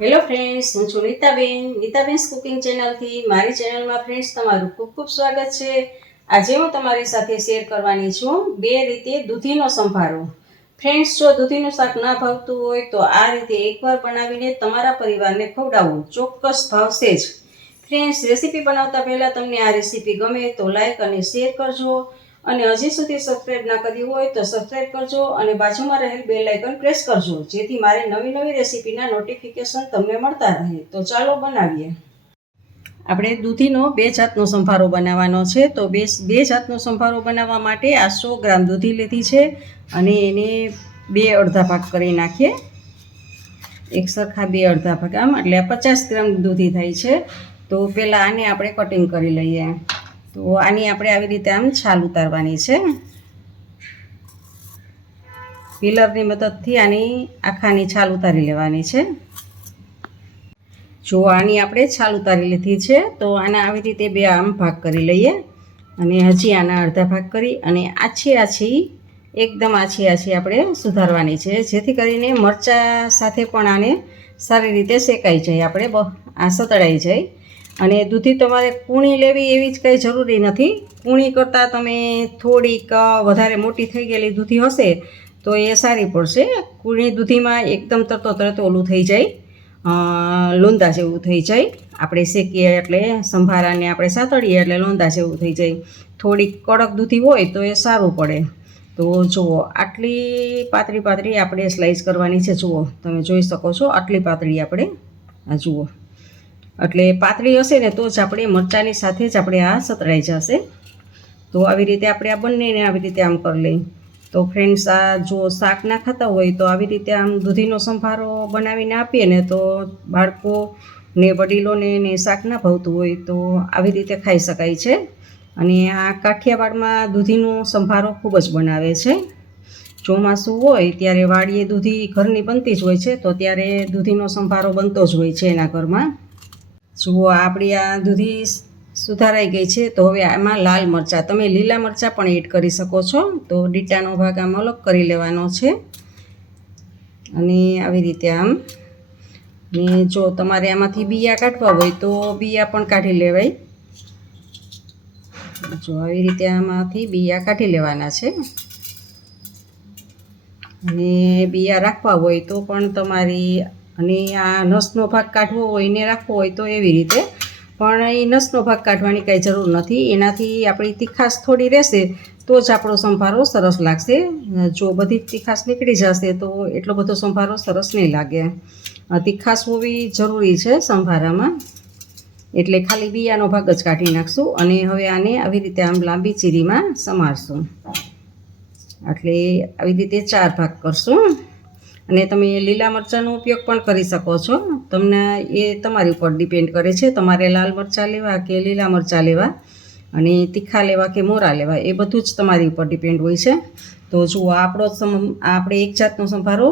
Hello friends, હું છું Nitaben cooking ચેનલથી. મારી ચેનલમાં ફ્રેન્ડ્સ તમારું ખૂબ ખૂબ સ્વાગત છે. આજે હું તમારી સાથે શેર કરવાની છું 2 રીતે દૂધીનો સંભારો. ફ્રેન્ડ્સ, જો દૂધીનું શાક ના ભાવતું હોય તો આ રીતે એકવાર બનાવીને તમારા પરિવારને ખવડાવવું, ચોક્કસ ભાવશે જ. ફ્રેન્ડ્સ, રેસીપી બનાવતા પહેલાં તમને આ રેસીપી ગમે તો લાઈક અને શેર કરજો, અને હજી સુધી સબસ્ક્રાઈબ ના કર્યું હોય તો સબસ્ક્રાઈબ કરજો અને બાજુમાં રહેલ બેલ આઇકન પ્રેસ કરજો, જેથી મારે નવી નવી રેસીપીના નોટિફિકેશન તમને મળતા રહે. તો ચાલો બનાવીએ. આપણે દૂધીનો 2 જાતનો સંભારો બનાવવાનો છે. તો બે જાતનો સંભારો બનાવવા માટે આ 100 ગ્રામ દૂધી લીધી છે અને એને 2 અડધા ભાગ કરી નાખીએ. એક સરખા 2 અડધા ભાગ, આમ એટલે 50 ગ્રામ દૂધી થાય છે. તો પહેલાં આને આપણે કટિંગ કરી લઈએ. તો આની આપણે આવી રીતે આમ છાલ ઉતારવાની છે. પીલરની મદદથી આની આખાની છાલ ઉતારી લેવાની છે. જો આની આપણે છાલ ઉતારી લીધી છે, તો આના આવી રીતે 2 આમ ભાગ કરી લઈએ અને હજી આના અડધા ભાગ કરી અને એકદમ આછી આપણે સુધારવાની છે, જેથી કરીને મરચાં સાથે પણ આને સારી રીતે શેકાઈ જાય, આપણે આ સતળાઈ જાય. અને દૂધી તમારે કૂણી લેવી એવી જ કંઈ જરૂરી નથી. કૂણી કરતાં તમે થોડીક વધારે મોટી થઈ ગયેલી દૂધી હશે તો એ સારી પડશે. કૂણી દૂધીમાં એકદમ તરત ઓલું થઈ જાય, લોંદા જેવું થઈ જાય. આપણે શેકીએ એટલે સંભારાને આપણે સાતળીએ એટલે લોંદા જેવું થઈ જાય. થોડીક કડક દૂધી હોય તો એ સારું પડે. તો જુઓ, આટલી પાતળી આપણે સ્લાઈસ કરવાની છે. જુઓ, તમે જોઈ શકો છો આટલી પાતળી આપણે આ જુઓ. એટલે પાતળી હશે ને તો જ આપણે મરચાંની સાથે જ આપણે આ સતળાઈ જશે. તો આવી રીતે આપણે આ બંનેને આવી રીતે આમ કરી લઈએ. તો ફ્રેન્ડ્સ, આ જો શાક ના ખાતા હોય તો આવી રીતે આમ દૂધીનો સંભારો બનાવીને આપીએ ને તો બાળકોને, વડીલોને શાક ના ભાવતું હોય તો આવી રીતે ખાઈ શકાય છે. અને આ કાઠિયાવાડમાં દૂધીનો સંભારો ખૂબ જ બનાવે છે. ચોમાસું હોય ત્યારે વાડીએ દૂધી ઘરની બનતી જ હોય છે, તો ત્યારે દૂધીનો સંભારો બનતો જ હોય છે એના ઘરમાં. જુઓ, આપણી આ દૂધી સુધારાઈ ગઈ છે. તો હવે આમાં લાલ મરચાં, તમે લીલા મરચાં પણ એડ કરી શકો છો. તો ડીટાનો ભાગ આમ અલગ કરી લેવાનો છે અને આવી રીતે આમ. ને જો તમારે આમાંથી બિયા કાઢવા હોય તો બિયા પણ કાઢી લેવાય. જો આવી રીતે આમાંથી બિયા કાઢી લેવાના છે. અને બિયા રાખવા હોય તો પણ તમારી, અને આ નસનો ભાગ કાઢવો હોય ને રાખવો હોય તો એવી રીતે. પણ એ નસનો ભાગ કાઢવાની કાંઈ જરૂર નથી. એનાથી આપણી તીખાશ થોડી રહેશે તો જ આપણો સંભારો સરસ લાગશે. જો બધી તીખાશ નીકળી જશે તો એટલો બધો સંભારો સરસ નહીં લાગે. તીખાશ હોવી જરૂરી છે સંભારામાં, એટલે ખાલી બિયાનો ભાગ જ કાઢી નાખશું. અને હવે આને આવી રીતે આમ લાંબી ચીરીમાં સમારશું. એટલે આવી રીતે 4 ભાગ કરશું. અને તમે લીલા મરચાંનો ઉપયોગ પણ કરી શકો છો. તમને એ તમારી ઉપર ડિપેન્ડ કરે છે, તમારે લાલ મરચાં લેવા કે લીલા મરચાં લેવા, અને તીખા લેવા કે મોરા લેવા, એ બધું જ તમારી ઉપર ડિપેન્ડ હોય છે. તો જુઓ, આપણે એક જાતનો સંભારો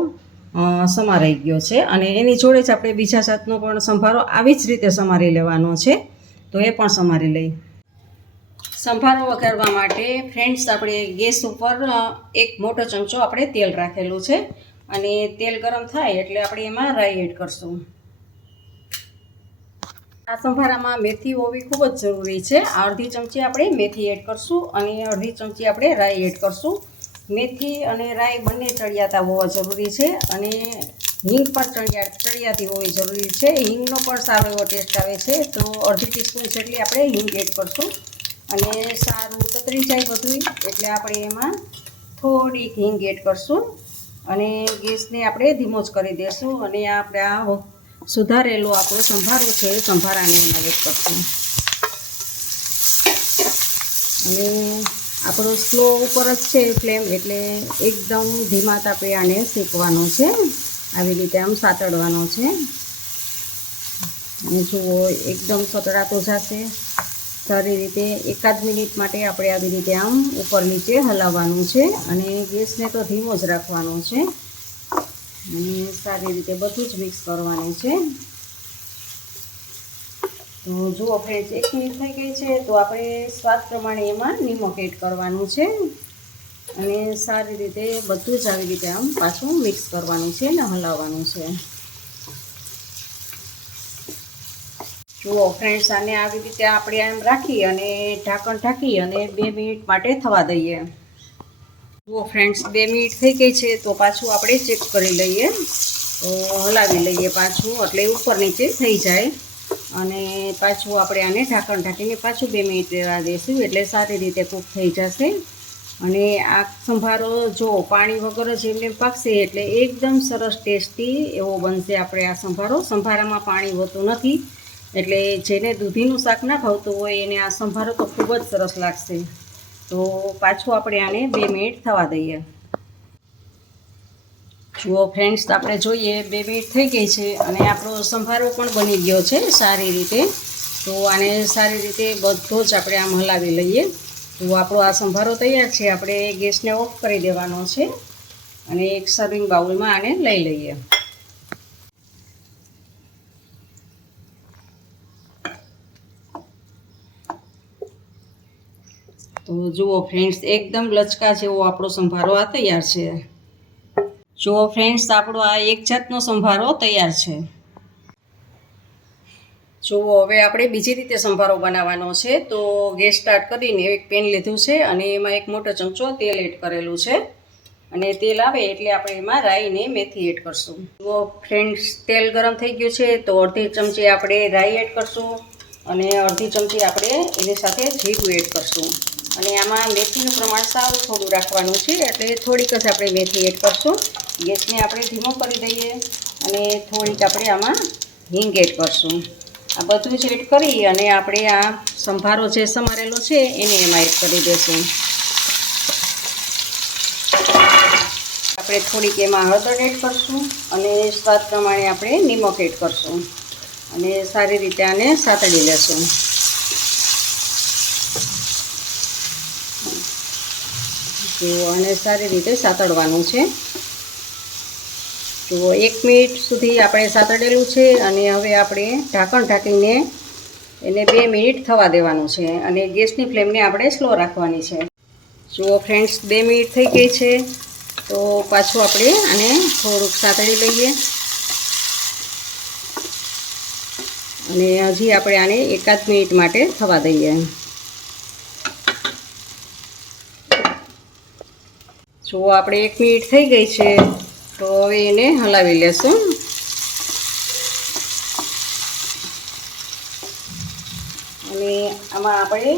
સમારાઈ ગયો છે અને એની જોડે જ આપણે બીજા જાતનો પણ સંભારો આવી જ રીતે સમારી લેવાનો છે. તો એ પણ સમારી લઈ. સંભારો વઘારવા માટે ફ્રેન્ડ્સ, આપણે ગેસ ઉપર એક મોટો ચમચો આપણે તેલ રાખેલું છે અને તેલ ગરમ થાય એટલે આપણે એમાં રાઈ એડ કરશું. આ સંભારામાં મેથી હોવી ખૂબ જ જરૂરી છે. અડધી ચમચી આપણે મેથી એડ કરશું અને અડધી ચમચી આપણે રાઈ એડ કરશું. મેથી અને રાઈ બંને ચડિયાતા હોવા જરૂરી છે અને હિંગ પણ ચડિયાતી હોવી જરૂરી છે. હિંગનો પણ સારો એવો ટેસ્ટ આવે છે. તો અડધી ટીસ્પૂન જેટલી આપણે હિંગ એડ કરશું અને સારું તતરી જાય બધું એટલે આપણે એમાં થોડીક હિંગ એડ કરશું અને ગેસને આપણે ધીમો જ કરી દઈશું. અને આપણે આ સુધારેલો આપણો સંભારો છે એ સંભારાને એમાં એડ કરશું. અને આપણો સ્લો ઉપર જ છે ફ્લેમ, એટલે એકદમ ધીમા તાપે આને શેકવાનો છે. આવી રીતે આમ સાતળવાનો છે. અને જુઓ, એકદમ સતળાતો જશે સારી રીતે. 1 મિનિટ માટે આપણે આવી રીતે આમ ઉપર નીચે હલાવવાનું છે અને ગેસને તો ધીમો જ રાખવાનો છે. અને સારી રીતે બધું જ મિક્સ કરવાનું છે. તો જુઓ ફ્રેન્ડ્સ, 1 મિનિટ થઈ ગઈ છે. તો આપણે સ્વાદ પ્રમાણે એમાં નિમક એડ કરવાનું છે અને સારી રીતે બધું જ આવી રીતે આમ પાછું મિક્સ કરવાનું છે અને હલાવવાનું છે. જુઓ ફ્રેન્ડ્સ, આને આવી રીતે આપણે એમ રાખી અને ઢાંકણ ઢાંકી અને 2 મિનિટ માટે થવા દઈએ. જુઓ ફ્રેન્ડ્સ, 2 મિનિટ થઈ ગઈ છે તો પાછું આપણે ચેક કરી લઈએ. તો હલાવી લઈએ પાછું, એટલે ઉપર નીચે થઈ જાય. અને પાછું આપણે આને ઢાંકણ ઢાંકીને પાછું 2 મિનિટ રહેવા દઈશું, એટલે સારી રીતે કૂક થઈ જશે. અને આ સંભારો જો પાણી વગર જ એમને પાકશે એટલે એકદમ સરસ ટેસ્ટી એવો બનશે. આપણે આ સંભારામાં પાણી હોતું નથી, એટલે જેને દૂધીનું શાક ના ભાવતું હોય એને આ સંભારો તો ખૂબ જ સરસ લાગશે. તો પાછું આપણે આને 2 મિનિટ થવા દઈએ. જુઓ ફ્રેન્ડ્સ, આપણે જોઈએ 2 મિનિટ થઈ ગઈ છે અને આપણો સંભારો પણ બની ગયો છે સારી રીતે. તો આને સારી રીતે બધો જ આપણે આમ હલાવી લઈએ. તો આપણો આ સંભારો તૈયાર છે. આપણે ગેસને ઓફ કરી દેવાનો છે અને એક સર્વિંગ બાઉલમાં આને લઈ લઈએ. તો જુઓ ફ્રેન્ડ્સ, એકદમ લચકા જેવો આપણો સંભારો આ તૈયાર છે. જુઓ ફ્રેન્ડ્સ, આપણો આ એક જાતનો સંભારો તૈયાર છે. જુઓ, હવે આપણે બીજી રીતે સંભારો બનાવવાનો છે. તો ગેસ સ્ટાર્ટ કરીને એક પેન લીધું છે અને એમાં એક મોટો ચમચો તેલ એડ કરેલું છે. અને તેલ આવે એટલે આપણે એમાં રાઈ ને મેથી એડ કરશું. જુઓ ફ્રેન્ડ્સ, તેલ ગરમ થઈ ગયું છે તો અડધી ચમચી આપણે રાઈ એડ કરશું અને અડધી ચમચી આપણે એની સાથે જીરું એડ કરશું. અને આમાં મેથીનું પ્રમાણ સાવ થોડું રાખવાનું છે, એટલે થોડીક જ આપણે મેથી એડ કરશું. ગેસને આપણે ધીમો કરી દઈએ અને થોડીક આપણે આમાં હિંગ એડ કરશું. આ બધું જ એડ કરી અને આપણે આ સંભારો જે સમારેલો છે એને એમાં એડ કરી દઈશું. આપણે થોડીક એમાં હળદર એડ કરશું અને સ્વાદ પ્રમાણે આપણે નિમક એડ કરશું અને સારી રીતે આને સાતળી લેશું. તો આને સારી રીતે સાતળવાનું છે. તો 1 મિનિટ સુધી આપણે સાતળેલું છે અને હવે આપણે ઢાંકણ ઢાંકીને એને 2 મિનિટ થવા દેવાનું છે અને ગેસની ફ્લેમને આપણે સ્લો રાખવાની છે. જુઓ ફ્રેન્ડ્સ, 2 મિનિટ થઈ ગઈ છે તો પાછું આપણે આને થોડુંક સાતળી લઈએ અને હજી આપણે આને 1 મિનિટ માટે થવા દઈએ. જો આપણે 1 મિનિટ થઈ ગઈ છે તો હવે એને હલાવી લેશું. અને આમાં આપણે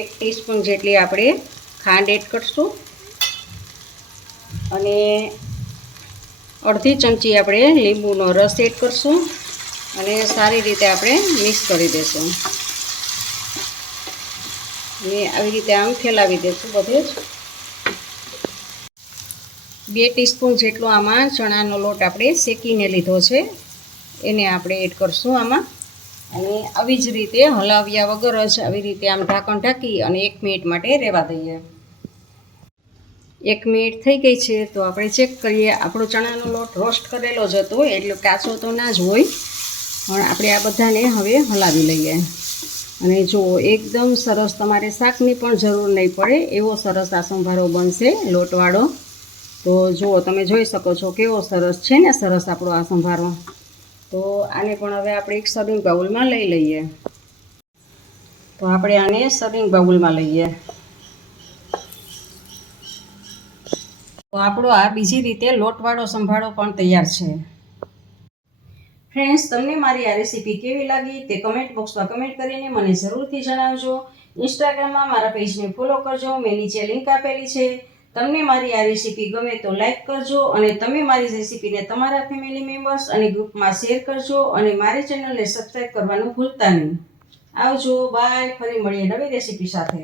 1 ટીસ્પૂન જેટલી આપણે ખાંડ એડ કરશું અને અડધી ચમચી આપણે લીંબુનો રસ એડ કરશું અને સારી રીતે આપણે મિક્સ કરી દઈશું. અને આવી રીતે આમ ફેલાવી દઈશું બધે જ. 2 ટીસ્પૂન જેટલો આમાં ચણાનો લોટ આપણે શેકીને લીધો છે એને આપણે એડ કરશું આમાં. અને આવી જ રીતે હલાવ્યા વગર જ આવી રીતે આમ ઢાંકણ ઢાંકી અને 1 મિનિટ માટે રહેવા દઈએ. 1 મિનિટ થઈ ગઈ છે તો આપણે ચેક કરીએ. આપણો ચણાનો લોટ રોસ્ટ કરેલો જ હતો એટલે કાચો તો ના જ હોય, પણ આપણે આ બધાને હવે હલાવી લઈએ. અને જુઓ, એકદમ સરસ, તમારે શાકની પણ જરૂર નહીં પડે એવો સરસ આ સંભારો બનશે લોટવાળો. તો જુઓ, તમે જોઈ શકો છો કેવો સરસ છે ને, સરસ આપણો આ સંભારો. તો આને પણ હવે આપણે એક સર્વિંગ બાઉલમાં લઈ લઈએ. તો આપણે આને સર્વિંગ બાઉલમાં લઈએ. તો આપણો આ બીજી રીતે લોટવાળો સંભારો પણ તૈયાર છે. ફ્રેન્ડ્સ, તમને મારી આ રેસીપી કેવી લાગી તે કમેન્ટ બોક્સમાં કમેન્ટ કરીને મને જરૂરથી જણાવજો. ઇન્સ્ટાગ્રામમાં મારા પેજને ફોલો કરજો, મેં નીચે લિંક આપેલી છે. તમને મારી આ રેસીપી ગમે તો લાઈક કરજો અને તમે મારી રેસીપીને તમારા ફેમિલી મેમ્બર્સ અને ગ્રુપમાં શેર કરજો અને મારી ચેનલને સબસ્ક્રાઈબ કરવાનું ભૂલતા નહીં. આવજો, બાય. ફરી મળીએ નવી રેસીપી સાથે.